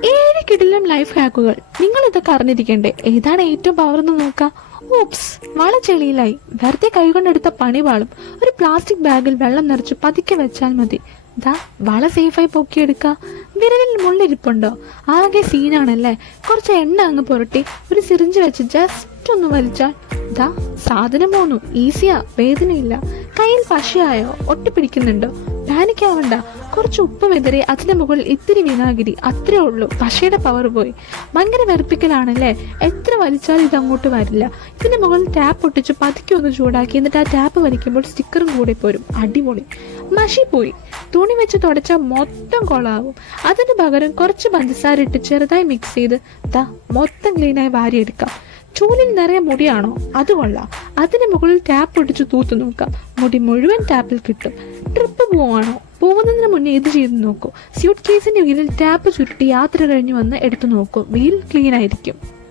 7 കിടിലം ലൈഫ് ഹാക്കുകൾ. നിങ്ങൾ ഇതൊക്കെ അറിഞ്ഞിരിക്കണ്ടേ? ഏതാണ് ഏറ്റവും പവർന്ന് നോക്കാം. ഓപ്സ്, വള ചെളിയിലായി. വെറുതെ കൈകൊണ്ടെടുത്ത പണി വാളും. ഒരു പ്ലാസ്റ്റിക് ബാഗിൽ വെള്ളം നിറച്ച് പതുക്കെ വെച്ചാൽ മതി. ദാ വള സേഫായി പൊക്കിയെടുക്ക. വിരലിൽ മുള്ളിരിപ്പുണ്ടോ? ആകെ സീനാണല്ലേ. കുറച്ച് എണ്ണ അങ്ങ് പുരട്ടി ഒരു സിറിഞ്ച് വെച്ച് ജസ്റ്റ് ഒന്ന് വലിച്ചാൽ ദാ സാധനം പോന്നു. ഈസിയാ, വേദനയില്ല. കയ്യിൽ പശയായോ? ഒട്ടിപ്പിടിക്കുന്നുണ്ടോ? പാനിക്കാവണ്ട. കുറച്ച് ഉപ്പ് വെതറി അതിന്റെ മുകളിൽ ഇത്തിരി വിനാഗിരി, അത്രേ ഉള്ളൂ. പശയുടെ പവർ പോയി. ഭയങ്കര വെറുപ്പിക്കലാണല്ലേ. എത്ര വലിച്ചാലും ഇത് അങ്ങോട്ട് വരില്ല. ഇതിന്റെ മുകളിൽ ടാപ്പ് ഒട്ടിച്ച് പതുക്കെ ഒന്ന് ചൂടാക്കി എന്നിട്ട് ആ ടാപ്പ് വലിക്കുമ്പോൾ സ്റ്റിക്കറും കൂടി പോരും. അടിപൊളി. മഷി പോയി. തുണി വെച്ച് തുടച്ചാൽ മൊത്തം കൊളാവും. അതിന് പകരം കുറച്ച് പഞ്ചസാര ഇട്ട് ചെറുതായി മിക്സ് ചെയ്ത് ദാ മൊത്തം ക്ലീനായി വാരിയെടുക്കാം. ചൂലിൽ നിറയെ മുടിയാണോ? അത് കൊള്ളാം. അതിന് മുകളിൽ ടാപ്പ് ഒട്ടിച്ച് തൂത്ത് നോക്കാം. മുടി മുഴുവൻ ടാപ്പിൽ കിട്ടും. ട്രിപ്പ് പോവാണോ? പോകുന്നതിന് മുന്നേ ഇത് ചെയ്ത് നോക്കൂ. സ്യൂട്ട് കേസിന്റെ വീലിൽ ടാപ്പ് ചുരുട്ടി യാത്ര കഴിഞ്ഞ് വന്ന് എടുത്തു നോക്കൂ. വീൽ ക്ലീൻ ആയിരിക്കും.